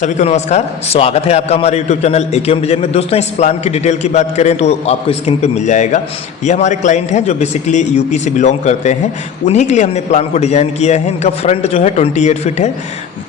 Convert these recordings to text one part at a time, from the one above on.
सभी को नमस्कार। स्वागत है आपका हमारे YouTube चैनल AQM डिजाइन में। दोस्तों, इस प्लान की डिटेल की बात करें तो आपको स्क्रीन पे मिल जाएगा। ये हमारे क्लाइंट हैं जो बेसिकली यूपी से बिलोंग करते हैं, उन्हीं के लिए हमने प्लान को डिजाइन किया है। इनका फ्रंट जो है 28 फीट है,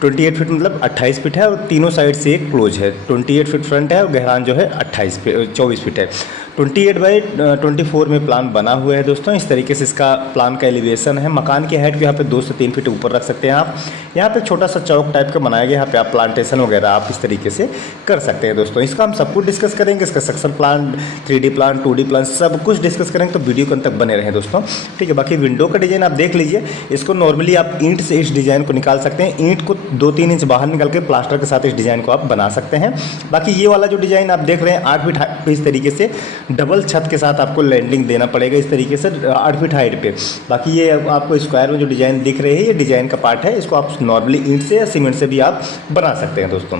28 फीट मतलब 28 फीट है और तीनों साइड से एक क्लोज है। 28 फीट फ्रंट है और गहरान जो है 24 फीट है। 28/24 में प्लान बना हुआ है दोस्तों। इस तरीके से इसका प्लान का एलिवेशन है। मकान की हाइट को यहाँ पे 2 से 3 फीट ऊपर रख सकते हैं आप। यहाँ पे छोटा सा चौक टाइप का बनाया गया, यहाँ पे आप प्लांटेशन वगैरह आप इस तरीके से कर सकते हैं दोस्तों। इसका हम सब कुछ डिस्कस करेंगे, इसका succession plan, 3D plan, 2D plan सब कुछ डिस्कस करेंगे, तो वीडियो के अंत तक बने रहें दोस्तों। ठीक है, बाकी विंडो का डिजाइन आप देख लीजिए। इसको नॉर्मली आप ईंट से इस डिजाइन को निकाल सकते हैं। ईंट को 2-3 इंच बाहर निकाल के प्लास्टर के साथ इस डिजाइन को आप बना सकते हैं। बाकी ये वाला जो डिजाइन आप देख रहे हैं 8 फीट हाइट पे इस तरीके से डबल छत के साथ आपको लैंडिंग देना पड़ेगा इस तरीके से 8 फीट हाइट पे। बाकी ये आपको स्क्वायर में जो डिजाइन दिख रहे हैं ये डिजाइन का पार्ट है। इसको आप नॉर्मली ईंट से या सीमेंट से भी आप बना सकते हैं दोस्तों।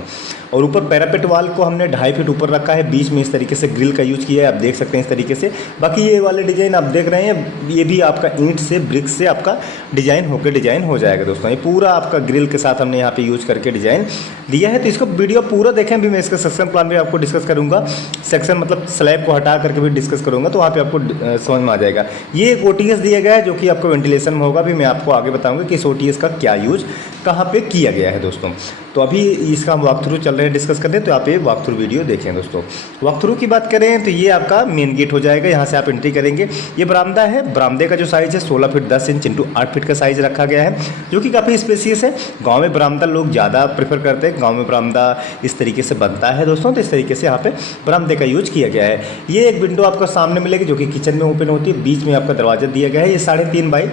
और ऊपर पैरापेट वाल को हमने 2.5 फीट ऊपर रखा है, बीच में इस तरीके से ग्रिल का यूज किया है, आप देख सकते हैं इस तरीके से। बाकी ये वाले डिजाइन आप देख रहे हैं ये भी आपका ईंट से, ब्रिक से आपका डिजाइन हो जाएगा दोस्तों। ये पूरा आपका ग्रिल के साथ हमने यहाँ पे यूज करके डिजाइन दिया है। तो इसको वीडियो पूरा देखें भी, मैं इसका सेक्शन प्लान भी आपको डिस्कस करूंगा। सेक्शन मतलब स्लैब को हटा करके भी डिस्कस करूंगा, तो वहाँ पे आपको समझ में आ जाएगा। ये एक OTS दिया गया है जो कि आपको वेंटिलेशन में होगा, भी मैं आपको आगे बताऊंगा कि इस OTS का क्या यूज कहाँ पे किया गया है दोस्तों। तो अभी इसका हम वॉक थ्रू चल रहे हैं डिस्कस करने, तो आप ये वॉक थ्रू वीडियो देखें दोस्तों। वॉक थ्रू की बात करें तो ये आपका मेन गेट हो जाएगा, यहाँ से आप एंट्री करेंगे। ये बरामदा है, बरामदे का जो साइज़ है 16 फीट 10 इंच इंटू 8 फीट का साइज़ रखा गया है, जो कि काफ़ी स्पेसियस है। गाँव में बरामदा लोग ज़्यादा प्रेफर करते हैं, गाँव में बरामदा इस तरीके से बनता है दोस्तों। तो इस तरीके से यहाँ पे बरामदे का यूज किया गया है। ये एक विंडो आपको सामने मिलेगी जो कि किचन में ओपन होती है, बीच में आपका दरवाजा दिया गया है। ये 3.5 बाई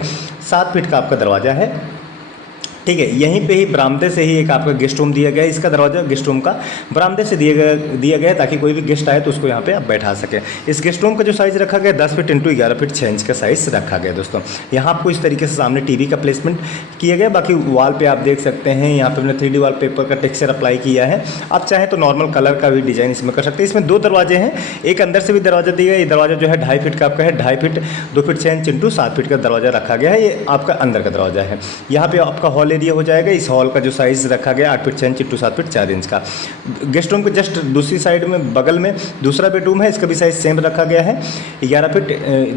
7 फीट का आपका दरवाजा है। ठीक है, यहीं पे ही बरामदे से ही एक आपका गेस्ट रूम दिया गया है। इसका दरवाजा गेस्ट रूम का बरामदे से दिया गया है ताकि कोई भी गेस्ट आए तो उसको यहाँ पे आप बैठा सकें। इस गेस्ट रूम का जो साइज़ रखा गया 10 फीट इंटू 11 फीट 6 इंच का साइज़ रखा गया दोस्तों। यहाँ आपको इस तरीके से सामने टीवी का प्लेसमेंट किया गया। बाकी वॉल पे आप देख सकते हैं यहाँ पे हमने 3D वॉलपेपर का टेक्सचर अप्लाई किया है। आप चाहें तो नॉर्मल कलर का भी डिजाइन इसमें कर सकते हैं। इसमें 2 दरवाजे हैं, एक अंदर से भी दरवाजा दिया गया। ये दरवाजा जो है 2.5 फीट का आपका है, 2.5 feet 2 feet 6 inch into 7 feet का दरवाजा रखा गया है। ये आपका अंदर का दरवाजा है। यहाँ पे आपका हॉल एरिया हो जाएगा। इस हॉल का जो साइज़ रखा गया 8 feet 6 inch into 7 feet 4 inch का। गेस्ट रूम के जस्ट दूसरी साइड में बगल में दूसरा बेडरूम है, इसका भी साइज़ सेम रखा गया है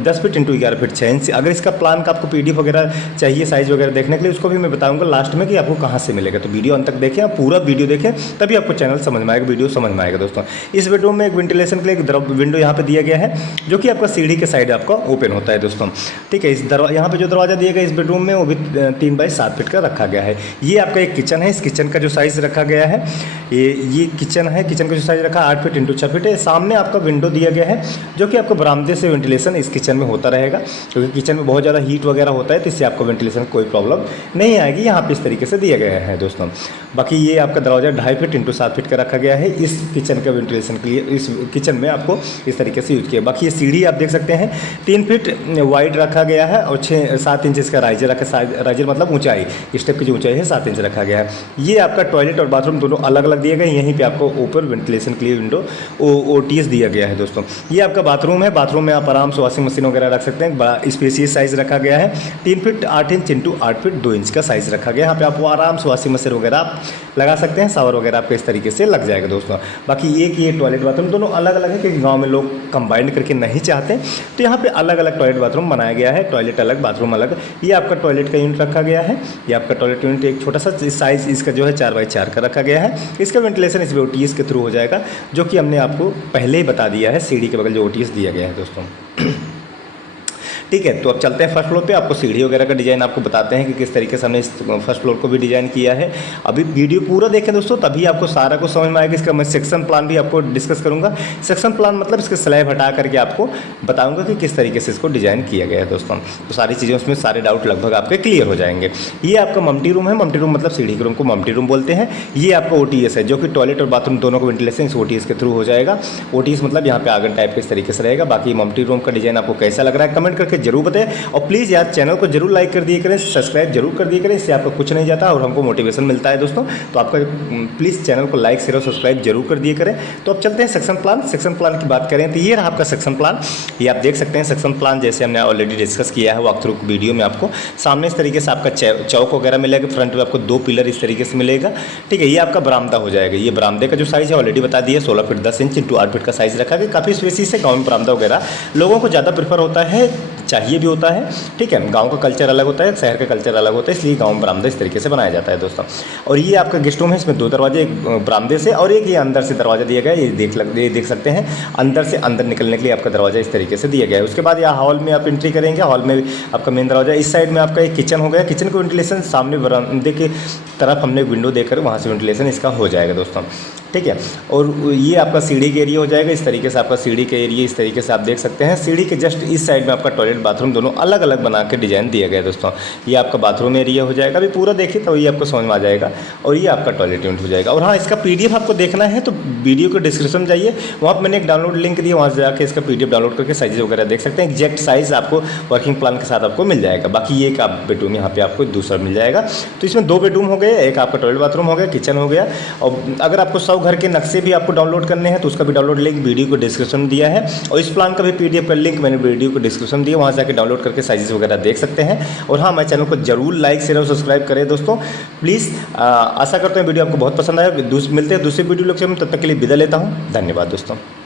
10 फीट इंटू 11 फीट 6 इंच। अगर इसका प्लान का आपको PDF वगैरह चाहिए साइज़ वगैरह देखने के लिए, उसको भी मैं बताऊंगा लास्ट में कि आपको कहाँ से मिलेगा। तो वीडियो अंत तक देखें, आप पूरा वीडियो देखें, तभी आपको चैनल समझ में आएगा, वीडियो समझ में आएगा दोस्तों। इस बेडरूम में एक वेंटिलेशन के लिए एक विंडो यहाँ पे दिया गया है जो कि आपका सीढ़ी के साइड आपका ओपन होता है दोस्तों। ठीक है, इस यहाँ पे जो दरवाजा दिया गया इस बेडरूम में वो भी 3 बाई 7 फीट का रखा गया है। ये आपका एक किचन है। इस किचन का जो साइज़ रखा गया है ये किचन है। किचन का जो साइज़ रखा 8 फीट इंटू 6 फीट है। सामने आपका विंडो दिया गया है जो कि आपको बरामदे से वेंटिलेशन इस किचन में होता रहेगा, क्योंकि किचन में बहुत ज़्यादा हीट वगैरह होता है, तो इससे आपको वेंटिलेशन कोई प्रॉब्लम नहीं आएगी। यहाँ पे इस तरीके से दिया गया है दोस्तों। बाकी ये आपका दरवाजा 2.5 फीट इंटू 7 फीट का रखा गया है इस किचन के वेंटिलेशन के लिए। इस किचन में आपको इस तरीके से यूज किया। बाकी ये सीढ़ी आप देख सकते हैं 3 फीट वाइड रखा गया है और 7 इंच इसका राइजर रखा। राइजर मतलब ऊंचाई, स्टेप की जो ऊंचाई है 7 इंच रखा गया है। ये आपका टॉयलेट और बाथरूम दोनों अलग अलग दिए गए। यहीं पे आपको ऊपर वेंटिलेशन के लिए विंडो OTS दिया गया है दोस्तों। ये आपका बाथरूम है। बाथरूम में आप आराम से वॉशिंग मशीन वगैरह रख सकते हैं। बड़ा स्पेसियस साइज़ रखा गया है। 3 feet 8 inch into 8 feet 2 inch का साइज़ रखा गया है। यहाँ पे आप आराम से वॉशिंग मशीन वगैरह आप लगा सकते हैं। शावर वगैरह आपको इस तरीके से लग जाएगा दोस्तों। बाकी एक ये टॉयलेट बाथरूम दोनों अलग अलग है, क्योंकि गाँव में लोग कंबाइंड करके नहीं चाहते, तो यहाँ पे अलग अलग टॉयलेट बाथरूम बनाया गया है। टॉयलेट अलग, बाथरूम अलग। ये आपका टॉयलेट का यूनिट रखा गया है। ये आपका टॉयलेट यूनिट एक छोटा सा साइज़ इसका जो है 4 बाई 4 का रखा गया है। इसका वेंटिलेशन इस OTS के थ्रू हो जाएगा, जो कि हमने आपको पहले ही बता दिया है। सीढ़ी के बगल जो OTS दिया गया है दोस्तों। ठीक है, तो अब चलते हैं फर्स्ट फ्लोर पे। आपको सीढ़ी वगैरह का डिज़ाइन आपको बताते हैं कि किस तरीके से हमने इस फर्स्ट फ्लोर को भी डिज़ाइन किया है। अभी वीडियो पूरा देखें दोस्तों, तभी आपको सारा कुछ समझ में आएगा। इसका मैं सेक्शन प्लान भी आपको डिस्कस करूंगा। सेक्शन प्लान मतलब इसके स्लैब हटा करके आपको बताऊंगा कि किस तरीके से इसको डिज़ाइन किया गया है दोस्तों। तो सारी चीज़ें उसमें सारे डाउट लगभग आपके क्लियर हो जाएंगे। ये आपका मम्टी रूम है। मम्टी रूम मतलब सीढ़ी के रूम को मम्टी रूम बोलते हैं। ये आपका OTS है, जो कि टॉयलेट और बाथरूम दोनों को वेंटिलेशन इस OTS के थ्रू हो जाएगा। OTS मतलब यहाँ पे आंगन टाइप के इस तरीके से रहेगा। बाकी मम्टी रूम का डिज़ाइन आपको कैसा लग रहा है कमेंट करके जरूर बताएं और प्लीज़ यार चैनल को जरूर लाइक कर दिए करें, सब्सक्राइब जरूर कर दिए करें, इससे आपको कुछ नहीं जाता और हमको मोटिवेशन मिलता है दोस्तों। तो आपका प्लीज़ चैनल को लाइक शेयर और सब्सक्राइब जरूर कर दिए करें। तो अब चलते हैं सेक्शन प्लान की बात करें तो ये रहा आपका सेक्शन प्लान। ये आप देख सकते हैं सेक्शन प्लान जैसे हमने ऑलरेडी डिस्कस किया है वॉक थ्रू वीडियो में। आपको सामने इस तरीके से आपका चौक वगैरह मिलेगा, फ्रंट में आपको 2 पिलर इस तरीके से मिलेगा, ठीक है। ये आपका बरामदा हो जाएगा। ये बरामदे का जो साइज़ है ऑलरेडी बता दिया, 16 फीट 10 इंच इंटू 8 फीट का साइज़ रखा गया। काफ़ी स्पेसिस है, गाँव में बरामदा वगैरह लोगों को ज़्यादा प्रेफर होता है, चाहिए भी होता है, ठीक है। गांव का कल्चर अलग होता है, शहर का कल्चर अलग होता है, इसलिए गांव में बरामदा इस तरीके से बनाया जाता है दोस्तों। और ये आपका गेस्ट रूम है, इसमें 2 दरवाजे, एक बरामदे से और एक ये अंदर से दरवाजा दिया गया है। ये देख सकते हैं अंदर से अंदर निकलने के लिए आपका दरवाजा इस तरीके से दिया गया है। उसके बाद यहाँ हॉल में आप एंट्री करेंगे, हॉल में आपका मेन दरवाजा, इस साइड में आपका एक किचन हो गया। किचन को वेंटिलेशन सामने बरामदे की तरफ हमने विंडो देकर वहाँ से वेंटिलेशन इसका हो जाएगा दोस्तों, ठीक है। और ये आपका सीढ़ी का एरिया हो जाएगा। इस तरीके से आपका सीढ़ी का एरिया इस तरीके से आप देख सकते हैं। सीढ़ी के जस्ट इस साइड में आपका टॉयलेट बाथरूम दोनों अलग अलग बना के डिजाइन दिया गया है दोस्तों। ये आपका बाथरूम एरिया हो जाएगा, अभी पूरा देखिए तो ये आपको समझ में आ जाएगा। और ये आपका टॉयलेट यूनिट हो जाएगा। और हाँ, इसका PDF आपको देखना है तो वीडियो को डिस्क्रिप्शन में जाइए, वहाँ पर मैंने एक डाउनलोड लिंक दिया, वहाँ से जाकर इसका PDF डाउनलोड करके साइज वगैरह देख सकते हैं। एग्जैक्ट साइज आपको वर्किंग प्लान के साथ आपको मिल जाएगा। बाकी ये एक आप बेडरूम यहाँ पे आपको दूसरा मिल जाएगा। तो इसमें 2 बेडरूम हो गए, एक आपका टॉयलेट बाथरूम हो गया, किचन हो गया। और अगर आपको 100 घर के नक्शे भी आपको डाउनलोड करने हैं तो उसका भी डाउनलोड लिंक वीडियो को डिस्क्रिप्शन में दिया है। और इस प्लान का भी PDF का लिंक मैंने वीडियो को डिस्क्रिप्शन में दिया, वहाँ जाकर डाउनलोड करके साइजेस वगैरह देख सकते हैं। और हाँ, हमारे चैनल को जरूर लाइक शेयर और सब्सक्राइब करें दोस्तों प्लीज़। आशा करते हैं वीडियो आपको बहुत पसंद आया। मिलते हैं दूसरे वीडियो लेक्चर में, तब तक के लिए विदा लेता हूँ। धन्यवाद दोस्तों।